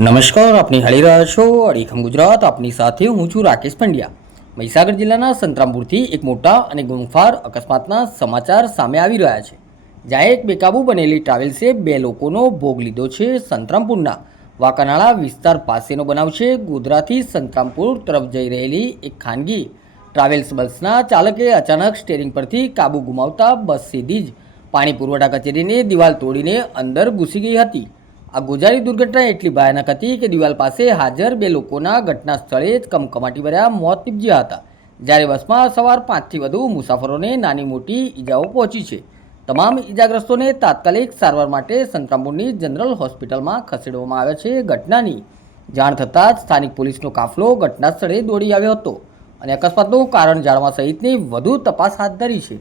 નમસ્કાર, આપની હાલી રહ્યા છો અડીખમ ગુજરાત. આપની સાથે હું છું રાકેશ પંડ્યા. મહીસાગર જિલ્લાના સંતરામપુરથી એક મોટા અને ગમખ્વાર અકસ્માતના સમાચાર સામે આવી રહ્યા છે, જ્યાં એક બેકાબૂ બનેલી ટ્રાવેલ્સે બે લોકોનો ભોગ લીધો છે. સંતરામપુરના વાંકાનાળા વિસ્તાર પાસેનો બનાવ છે. ગોધરાથી સંતરામપુર તરફ જઈ રહેલી એક ખાનગી ટ્રાવેલ્સ બસના ચાલકે અચાનક સ્ટીયરિંગ પરથી કાબુ ગુમાવતા બસ સીધી જ પાણી પુરવઠા કચેરીની દિવાલ તોડીને અંદર ઘૂસી ગઈ હતી. આ ગોજારી દુર્ઘટના એટલી ભયાનક હતી કે દિવાલ પાસે હાજર બે લોકોના ઘટના સ્થળે જ કમકમાટી ભર્યા મોત નીપજ્યા હતા, જ્યારે બસમાં સવાર 5થી વધુ મુસાફરોને નાની મોટી ઈજાઓ પહોંચી છે. તમામ ઈજાગ્રસ્તોને તાત્કાલિક સારવાર માટે સંતરામપુરની જનરલ હોસ્પિટલમાં ખસેડવામાં આવ્યા છે. ઘટનાની જાણ થતાં જ સ્થાનિક પોલીસનો કાફલો ઘટના સ્થળે દોડી આવ્યો હતો અને અકસ્માતનું કારણ જાણવા સહિતની વધુ તપાસ હાથ ધરી છે.